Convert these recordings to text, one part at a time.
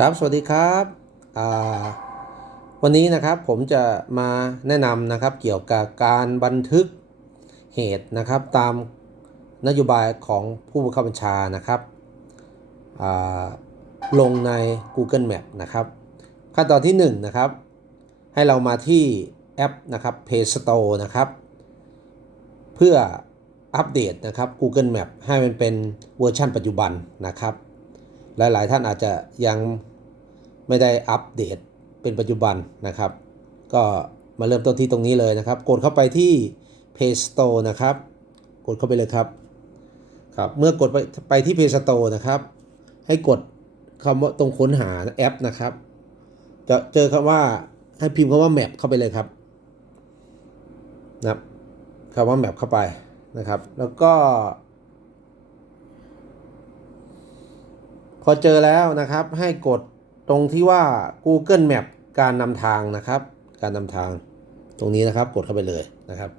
ครับ สวัสดีครับ วันนี้นะครับผมจะมาแนะนำนะครับเกี่ยวกับการบันทึกเหตุนะครับตามนโยบายของผู้บังคับบัญชานะครับลงใน Google Map นะครับ ขั้นตอนที่1นงนะครับ ให้เรามาที่แอปนะครับ Play Store นะครับ เพื่ออัปเดตนะครับ Google Map ให้มันเป็นเวอร์ชันปัจจุบันนะครับ หลาย ๆ ท่านอาจจะยังไม่ได้อัปเดตเป็นปัจจุบันนะครับ ก็มาเริ่มต้นที่ตรงนี้เลยนะครับ กดเข้าไปที่ Play Store นะครับ กดเข้าไปเลยครับครับ เมื่อกดไปไปที่ Play Store นะครับ ให้กดคำว่าตรงค้นหาแอปนะครับ จะเจอคำว่าให้พิมพ์คำว่า Map เข้าไปเลยครับนะครับคำว่า Map เข้าไปนะครับ แล้วก็ พอเจอแล้วนะครับให้กดตรงที่ว่า Google Map การนำทางนะครับ การนำทางตรงนี้นะครับกดเข้าไปเลยนะครับ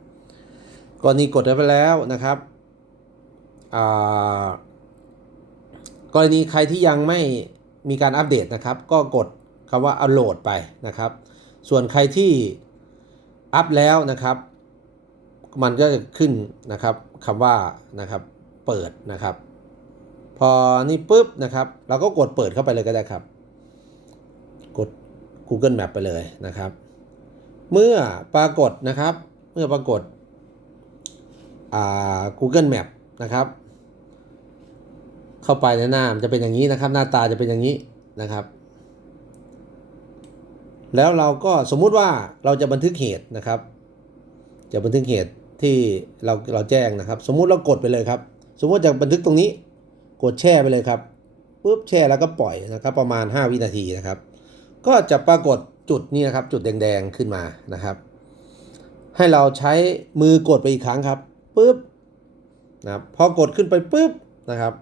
กรณีกดเข้าไปแล้วนะครับกรณีใครที่ยังไม่มีการอัปเดตนะครับ ก็กดคำว่าอัปโหลดไปนะครับ ส่วนใครที่อัพแล้วนะครับ มันก็จะขึ้นนะครับคำว่านะครับเปิดนะครับ พอนี่ปุ๊บนะครับ เราก็กดเปิดเข้าไปเลยก็ได้ครับ กด Google Map ไปเลยนะครับ เมื่อปรากฏนะครับ เมื่อปรากฏอ่า Google Map นะครับ เข้าไปในหน้ามันจะเป็นอย่างนี้นะครับ หน้าตาจะเป็นอย่างนี้นะครับ แล้วเราก็สมมุติว่าเราจะบันทึกเหตุนะครับ จะบันทึกเหตุที่เราเราแจ้งนะครับ สมมุติเรากดไปเลยครับ สมมติจะบันทึกตรงนี้ ดแช่ไปเลยครับปุ๊บแช่แล้วก็ปล่อยนะครับประมาณ 5 วินาทีนะครับ ก็จะปรากฏจุดนี้นะครับจุดแดงๆขึ้นมานะครับ ให้เราใช้มือกดไปอีกครั้งครับปุ๊บนะครับพอกดขึ้นไปปุ๊บนะครับ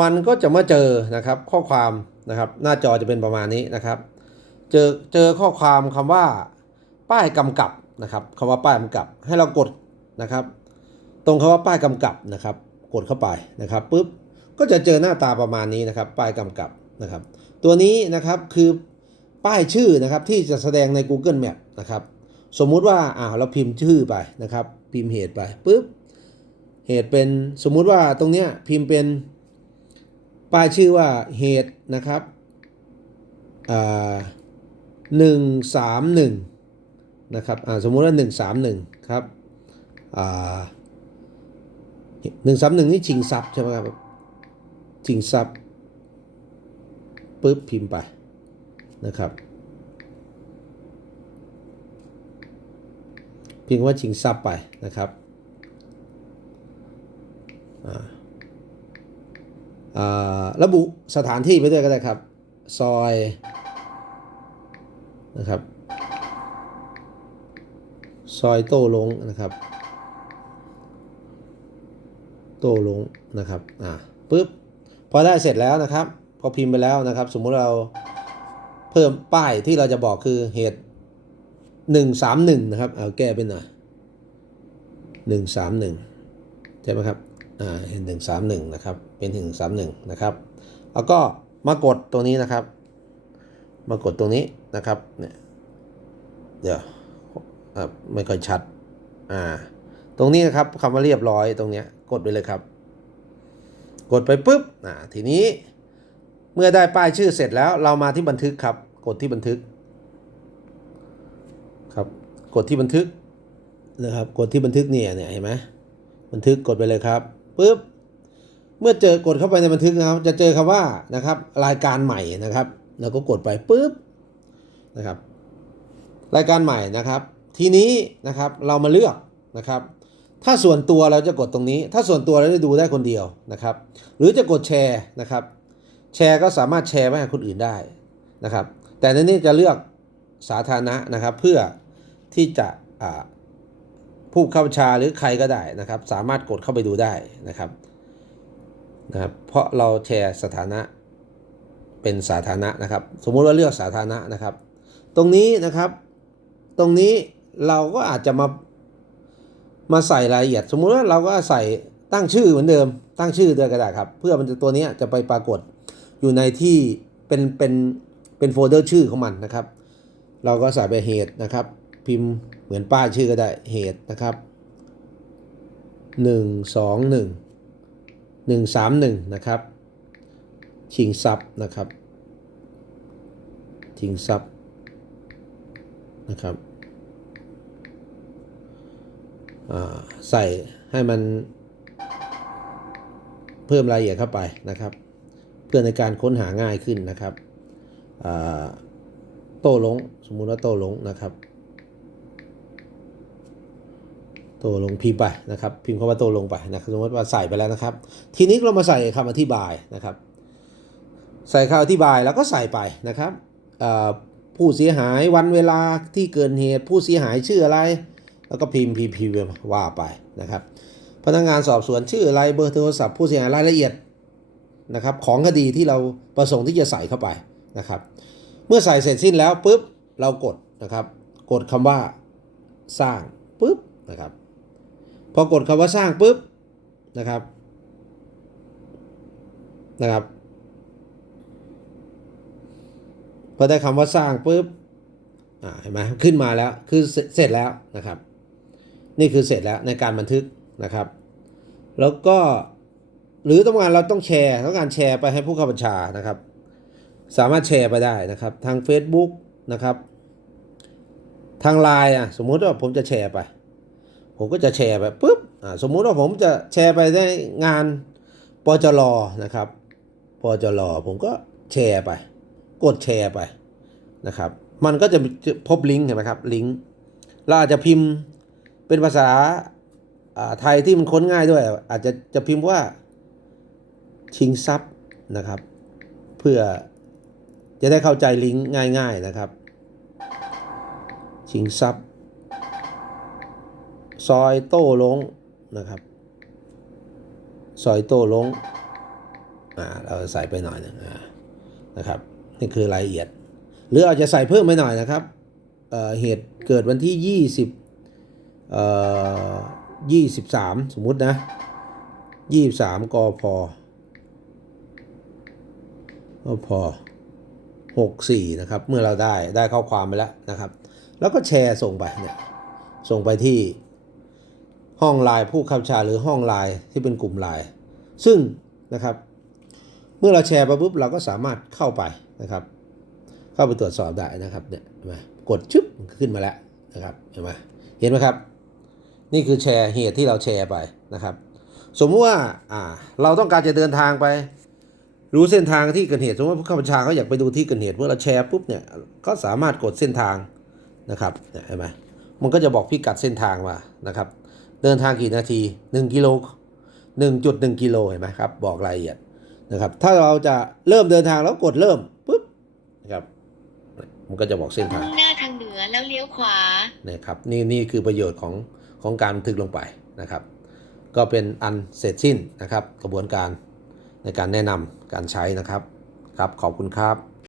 มันก็จะมาเจอนะครับข้อความนะครับ หน้าจอจะเป็นประมาณนี้นะครับ เจอเจอข้อความคำว่าป้ายกำกับนะครับคำว่าป้ายกำกับ ให้เรากดนะครับ ตรงคำว่าป้ายกำกับนะครับ กดเข้าไปนะครับปุ๊บ ก็จะเจอหน้าตาประมาณนี้นะครับ ป้ายกำกับนะครับ ตัวนี้นะครับคือป้ายชื่อนะครับที่จะแสดงใน Google Map นะครับ สมมุติว่าอ่าเราพิมพ์ชื่อไปนะครับ พิมพ์เหตุไปปุ๊บเหตุเป็นสมมุติว่าตรงเนี้ยพิมพ์เป็นป้ายชื่อว่าเหตุนะครับอ่าหนึ่งสามหนึ่งนะครับอ่าสมมุติว่าหนึ่งสามหนึ่งครับอ่าหนึ่งสามหนึ่งนี่ชิงทรัพย์ใช่ไหมครับ ชิงทรัพย์ปุ๊บพิมพ์ไปนะครับพิมพ์ว่าชิงทรัพย์ไปนะครับอ่าอ่าระบุสถานที่ไปด้วยก็ได้ครับ ซอยนะครับ ซอยโต้ลงนะครับ โต้ลงนะครับ อ่าปุ๊บ พอได้เสร็จแล้วนะครับ พอพิมพ์ไปแล้วนะครับ สมมุติเราเพิ่มป้ายที่เราจะบอกคือเหตุ 131 นะครับ เอาแก้เป็นหน่อย131 ใช่ไหมครับ อ่าเห็น131 นะครับ เป็น 131 นะครับ แล้วก็มากดตัวนี้นะครับ มากดตรงนี้นะครับ เนี่ย เดี๋ยวไม่ค่อยชัด อ่า ตรงนี้นะครับคำว่าเรียบร้อยตรงเนี้ย กดไปเลยครับ กดไปปุ๊บอ่าทีนี้เมื่อได้ป้ายชื่อเสร็จแล้วเรามาที่บันทึกครับ กดที่บันทึกครับกดที่บันทึกนะครับกดที่บันทึกเนี่ยเนี่ยเห็นไหมบันทึกกดไปเลยครับปุ๊บเมื่อเจอกดเข้าไปในบันทึกนะครับ จะเจอคำว่านะครับรายการใหม่นะครับแล้วก็กดไปปุ๊บนะครับ รายการใหม่นะครับ ทีนี้นะครับเรามาเลือกนะครับ ถ้าส่วนตัวเราจะกดตรงนี้ ถ้าส่วนตัวเราจะดูได้คนเดียวนะครับ หรือจะกดแชร์นะครับ แชร์ก็สามารถแชร์ไปให้คนอื่นได้นะครับ แต่ในนี้จะเลือกสาธารณะนะครับ เพื่อที่จะผู้เข้าชาหรือใครก็ได้นะครับ สามารถกดเข้าไปดูได้นะครับนะครับเพราะเราแชร์สถานะเป็นสาธารณะนะครับ สมมุติว่าเลือกสาธารณะนะครับ ตรงนี้นะครับ ตรงนี้เราก็อาจจะมา มาใส่รายละเอียด สมมุติว่าเราก็ใส่ตั้งชื่อเหมือนเดิม ตั้งชื่อด้วยก็ได้ครับ เพื่อมันจะตัวนี้จะไปปรากฏอยู่ในที่เป็นเป็นเป็นโฟลเดอร์ชื่อของมันนะครับ เราก็ใส่ไปเหตุนะครับ พิมพ์เหมือนป้ายชื่อก็ได้เหตุนะครับหนึ่งสองหนึ่งหนึ่งสามหนึ่งนะครับชิงทรัพย์นะครับชิงทรัพย์นะครับ ใส่ให้มันเพิ่มรายละเอียดเข้าไปนะครับ เพื่อในการค้นหาง่ายขึ้นนะครับโต้ลงสมมุติว่าโต้ลงนะครับโต้ลงพิมพ์ไปนะครับ พิมพ์คำว่าโต้ลงไปนะครับสมมติว่าใส่ไปแล้วนะครับ ทีนี้เรามาใส่คำอธิบายนะครับ ใส่คำอธิบายแล้วก็ใส่ไปนะครับผู้เสียหายวันเวลาที่เกิดเหตุผู้เสียหายชื่ออะไร แล้วก็พิมพ์พิมพ์พิมพ์ว่าไปนะครับ พนักงานสอบสวนชื่ออะไรเบอร์โทรศัพท์ผู้เสียหายรายละเอียดนะครับของคดีที่เราประสงค์ที่จะใส่เข้าไปนะครับ เมื่อใส่เสร็จสิ้นแล้วปุ๊บเรากดนะครับ กดคำว่าสร้างปุ๊บนะครับพอกดคำว่าสร้างปุ๊บนะครับนะครับพอได้คำว่าสร้างปุ๊บอ่าเห็นไหมขึ้นมาแล้วคือเสร็จแล้วนะครับ นี่คือเสร็จแล้วในการบันทึกนะครับ แล้วก็หรือต้องการเราต้องแชร์ต้องการแชร์ไปให้ผู้ข้าบัญชานะครับ สามารถแชร์ไปได้นะครับ ทาง Facebook นะครับ ทางไลน์อะสมมุติว่าผมจะแชร์ไป ผมก็จะแชร์ไปปุ๊บอ่าสมมุติว่าผมจะแชร์ไปได้งานปจลนะครับปจลผมก็แชร์ไป กดแชร์ไปนะครับ มันก็จะพบลิงก์เห็นไหมครับลิงก์เราอาจจะพิมพ์ เป็นภาษาไทยที่มันค้นง่ายด้วย อาจจะจะพิมพ์ว่าชิงทรัพย์นะครับ เพื่อจะได้เข้าใจลิงก์ง่าย ๆนะครับ ชิงทรัพย์ ซอยโต้ลงนะครับ ซอยโต้ลงอ่าเราใส่ไปหน่อยนึงนะครับ นี่คือรายละเอียด หรืออาจจะใส่เพิ่มไปหน่อยนะครับเเหตุเกิดวันที่ 20เอ่อ23สมมุตินะ23กพกพ64นะครับ เมื่อเราได้ได้ข้อความไปแล้วนะครับ แล้วก็แชร์ส่งไปเนี่ยส่งไปที่ห้องไลน์ผู้คำชาหรือห้องไลน์ที่เป็นกลุ่มไลน์ซึ่งนะครับ เมื่อเราแชร์ไปปุ๊บเราก็สามารถเข้าไปนะครับ เข้าไปตรวจสอบได้นะครับเนี่ยเห็นไหมกดชึบขึ้นมาแล้วนะครับเห็นไหมเห็นไหมครับ นี่คือแชร์เหตุที่เราแชร์ไปนะครับ สมมติว่าอ่าเราต้องการจะเดินทางไป รู้เส้นทางที่เกิดเหตุสมมติว่าผู้ข้าบัญชาเขาอยากไปดูที่เกิดเหตุเมื่อเราแชร์ปุ๊บเนี่ยก็สามารถกดเส้นทางนะครับเนี่ยเห็นไหมมันก็จะบอกพิกัดเส้นทางมานะครับ เดินทางกี่นาที 1กิโล1.1กิโลเห็นไหมครับบอกรายละเอียดนะครับถ้าเราจะเริ่มเดินทางแล้วกดเริ่มปุ๊บนะครับมันก็จะบอกเส้นทางมุ่งหน้าทางเหนือแล้วเลี้ยวขวานะครับนี่นี่คือประโยชน์ของ ของการบันทึกลงไปนะครับ ก็เป็นอันเสร็จสิ้นนะครับ กระบวนการในการแนะนำการใช้นะครับครับขอบคุณครับ